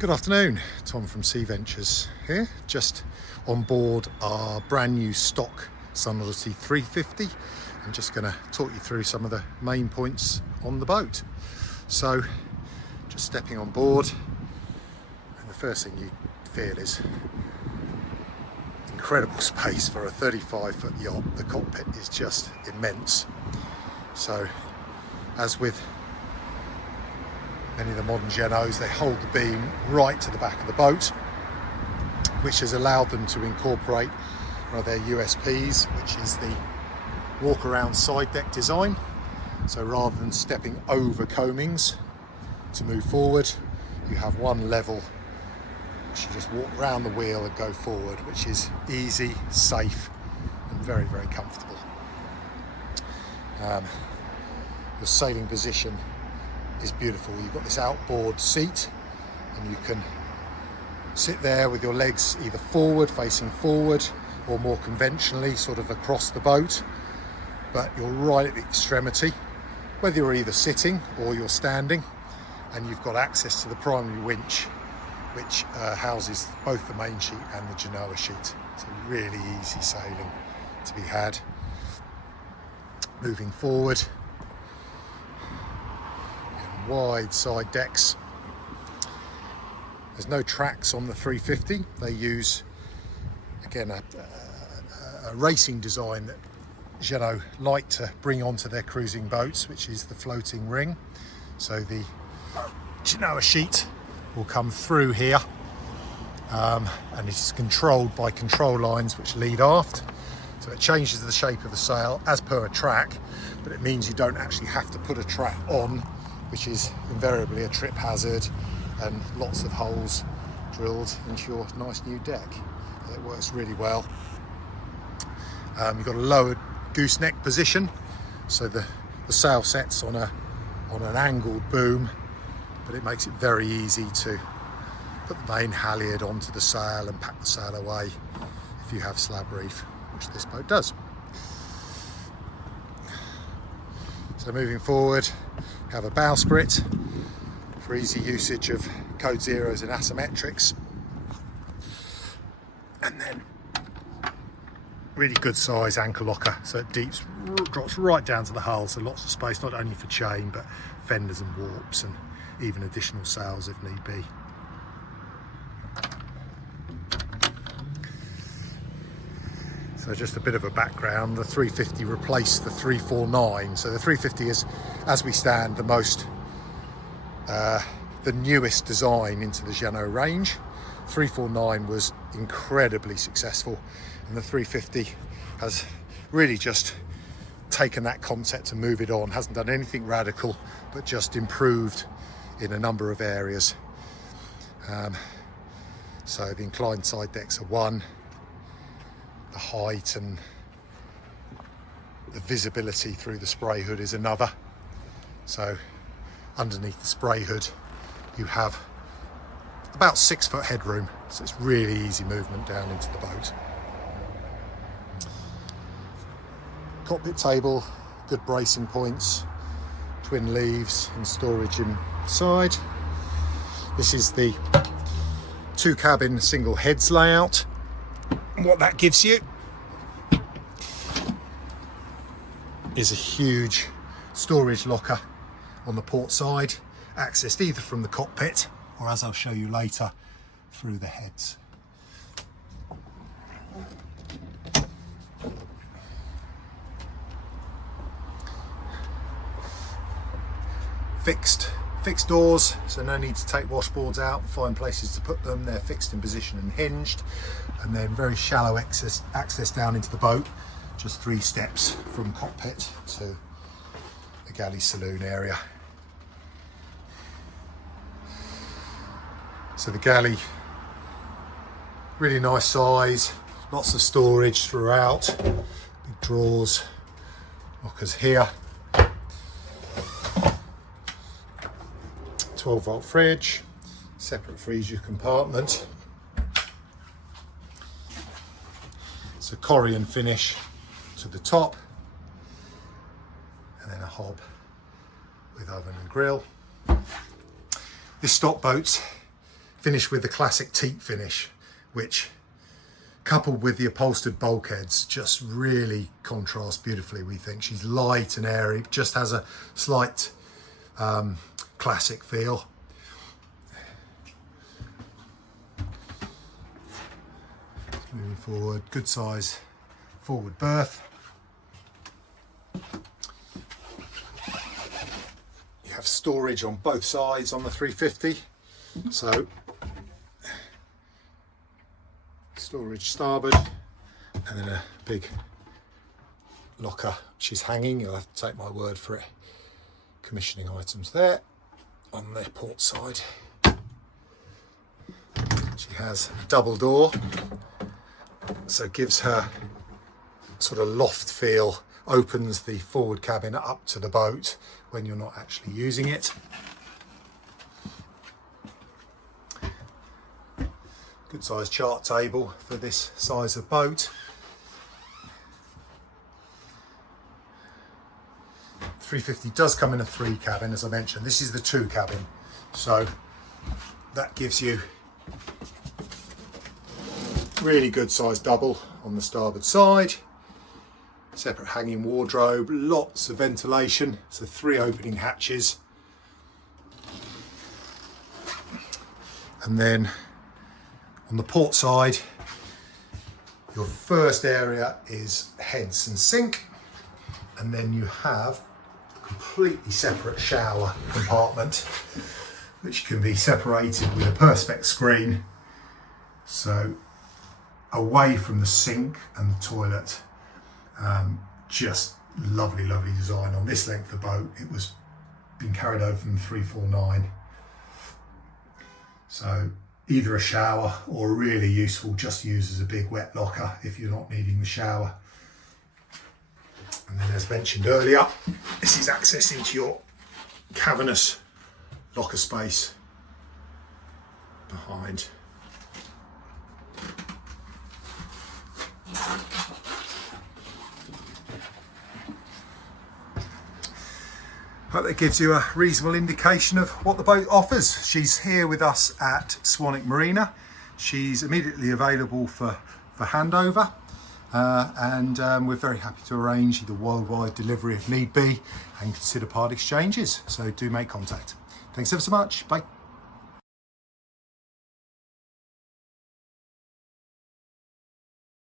Good afternoon, Tom from Sea Ventures here, just on board our brand new stock Sun Odyssey 350. I'm just going to talk you through some of the main points on the boat. So, just stepping on board, and the first thing you feel is incredible space for a 35-foot yacht. The cockpit is just immense. So, as with many of the modern Jeanneaus, they hold the beam right to the back of the boat, which has allowed them to incorporate one of their USPs, which is the walk-around side deck design. So rather than stepping over coamings to move forward, you have one level which you just walk around the wheel and go forward, which is easy, safe and very, very comfortable. The sailing position is beautiful. You've got this outboard seat and you can sit there with your legs either forward, facing forward, or more conventionally sort of across the boat, but you're right at the extremity, whether you're either sitting or you're standing, and you've got access to the primary winch, which houses both the main sheet and the Jeanneau sheet. So really easy sailing to be had. Moving forward, wide side decks. There's no tracks on the 350. They use, again, a racing design that Jeanneau like to bring onto their cruising boats, which is the floating ring. So the Jeanneau sheet will come through here, and it's controlled by control lines which lead aft. So it changes the shape of the sail as per a track, but it means you don't actually have to put a track on, which is invariably a trip hazard, and lots of holes drilled into your nice new deck. It works really well. You've got a lowered gooseneck position, so the sail sets on an angled boom, but it makes it very easy to put the main halyard onto the sail and pack the sail away if you have slab reef, which this boat does. So moving forward, have a bowsprit for easy usage of code zeros and asymmetrics, and then really good size anchor locker, so it drops right down to the hull, so lots of space not only for chain but fenders and warps and even additional sails if need be. So just a bit of a background, the 350 replaced the 349. So the 350 is, as we stand, the newest design into the Jeanneau range. 349 was incredibly successful, and the 350 has really just taken that concept and moved it on. Hasn't done anything radical, but just improved in a number of areas. So the inclined side decks are one. The height and the visibility through the spray hood is another. So underneath the spray hood you have about 6 foot headroom, so it's really easy movement down into the boat. Cockpit table, good bracing points, twin leaves and storage inside. This is the 2 cabin single heads layout. What that gives you is a huge storage locker on the port side, accessed either from the cockpit or, as I'll show you later, through the heads. Fixed doors, so no need to take washboards out and find places to put them. They're fixed in position and hinged, and then very shallow access down into the boat, just 3 steps from cockpit to the galley saloon area. So the galley, really nice size, lots of storage throughout, big drawers, lockers here. 12-volt fridge, separate freezer compartment. It's a Corian finish to the top, and then a hob with oven and grill. This stock boat's finished with the classic teak finish, which coupled with the upholstered bulkheads just really contrasts beautifully, we think. She's light and airy, just has a slight classic feel. Moving forward, good size forward berth. You have storage on both sides on the 350, so storage starboard, and then a big locker which is hanging. You'll have to take my word for it. Commissioning items there on the port side. She has a double door, so it gives her sort of loft feel, opens the forward cabin up to the boat when you're not actually using it. Good size chart table for this size of boat. 350 does come in a 3 cabin, as I mentioned. This is the 2 cabin, so that gives you really good size double on the starboard side. Separate hanging wardrobe, lots of ventilation, so 3 opening hatches. And then on the port side, your first area is heads and sink, and then you have a completely separate shower compartment, which can be separated with a perspex screen, so away from the sink and the toilet. Just lovely design on this length of boat. It was been carried over from 349, so either a shower or really useful just use as a big wet locker if you're not needing the shower. And then, as mentioned earlier, this is access into your cavernous locker space behind. Hope that gives you a reasonable indication of what the boat offers. She's here with us at Swanwick Marina. She's immediately available for handover, and we're very happy to arrange either worldwide delivery if need be, and consider part exchanges. So do make contact. Thanks ever so much. Bye.